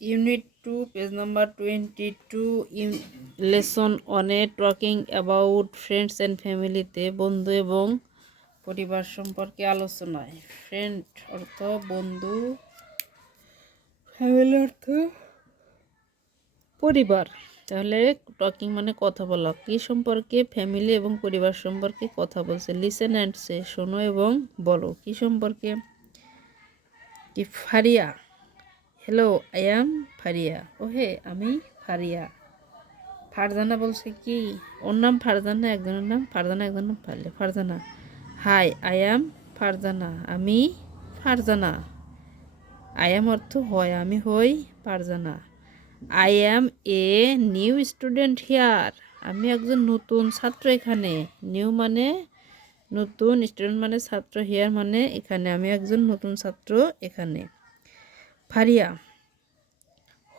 Unit 2, page number 22, lesson 1 A talking about friends and family তে বন্ধু এবং পরিবার সম্পর্কে আলোচনায়। ফ্রেন্ড অর্থ বন্ধু, ফ্যামিলি অর্থ পরিবার। তাহলে টকিং মানে কথা বলা। কি সম্পর্কে? ফ্যামিলি এবং পরিবার সম্পর্কে কথা বলছে। লিসেন অ্যান্ড সে, শোনো এবং বলো। কি সম্পর্কে? কি Faria, hello I am Faria. ওহে আমি ফারিয়া। ফারজানা বলছে কি, ওর নাম ফারজানা, একজনের নাম ফারজানা, একজনের নাম Farzana. Hi I am Farzana, আমি ফারজানা। আই অ্যাম অর্থ হয়, আমি হই Farzana. I am a new student here, আমি একজন নতুন ছাত্র এখানে। নিউ মানে নতুন, স্টুডেন্ট মানে ছাত্র, হিয়ার মানে এখানে, আমি একজন নতুন ছাত্র এখানে। ফারিয়া,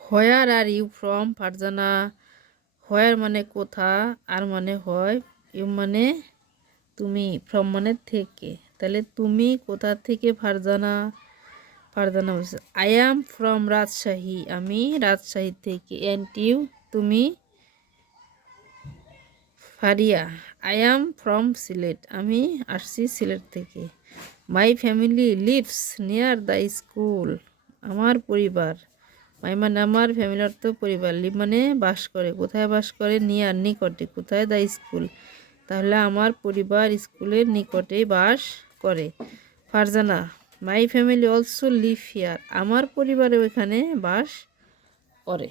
হোয়ার আর ইউ ফ্রম? ফারজানা, হোয়ার মানে কোথা, আর মানে হয়, ইউ মানে তুমি, ফ্রম মানে থেকে। তাহলে তুমি কোথা থেকে ফারজানা? ফারজানা বলছে আই অ্যাম ফ্রম রাজশাহী, আমি রাজশাহী থেকে। অ্যান্ড ইউ, তুমি? Faria, I am from Sylhet, আমি আসছি সিলেট থেকে। My family lives near the school, আমার পরিবার। মাই মানে আমার, ফ্যামিলি অর্থ পরিবার, লিভ মানে বাস করে। কোথায় বাস করে? নিয়ার নিকটে। কোথায়? The school. তাহলে আমার পরিবার স্কুলের নিকটে বাস করে। Farzana, my family also live here, আমার পরিবারেও এখানে বাস করে।